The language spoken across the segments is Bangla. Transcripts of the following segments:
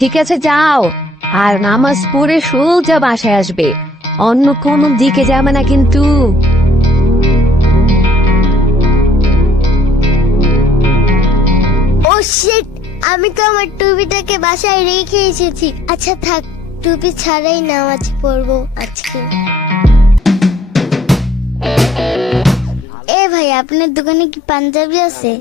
ঠিক আছে যাও, আর নামাজ পড়ে সোজা বাসায় আসবে, অন্য কোনো দিকে যাবে না কিন্তু। ও শিট, আমি তো আমার টুপিটাকে বাসায় রেখে এসেছি। আচ্ছা থাক, টুপি ছাড়াই নামাজ পড়বো আজকে। এ ভাই, আপনার দোকানে কি পাঞ্জাবি আছে?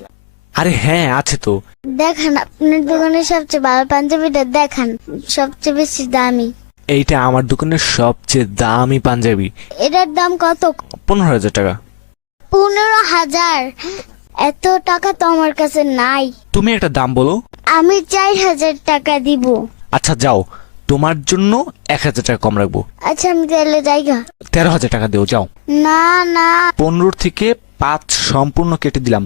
আরে হ্যাঁ আছে তো। দেখান, আপনার দোকানে সবচেয়ে ভালো পাঞ্জাবিটা দেখান, সবচেয়ে বেশি দামি। এইটা আমার দোকানের সবচেয়ে দামি পাঞ্জাবি। এটার দাম কত? 15,000 টাকা। 15,000? এত টাকা তো আমার কাছে নাই। তুমি একটা দাম বলো। আমি 4,000 টাকা দিব। আচ্ছা যাও, তোমার জন্য 1,000 টাকা কম রাখবো। আচ্ছা আমি তাহলে জায়গা। 13,000 টাকা দেও, যাও। না না, 15 থেকে 5 সম্পূর্ণ কেটে দিলাম,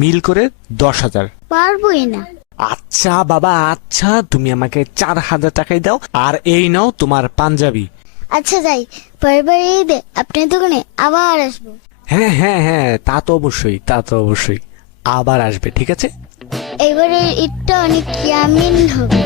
মিল করে 10,000। পারবোই না। আচ্ছা বাবা আচ্ছা, তুমি আমাকে 4,000 টাকাই দাও, আর এই নাও তোমার পাঞ্জাবি। আচ্ছা যাই, পরের ঈদে আপনার দোকানে আবার আসবো। হ্যাঁ হ্যাঁ হ্যাঁ, তা তো অবশ্যই, তা তো অবশ্যই আবার আসবে, ঠিক আছে। এবারে ঈদটা অনেক ইয়ামিন হবে।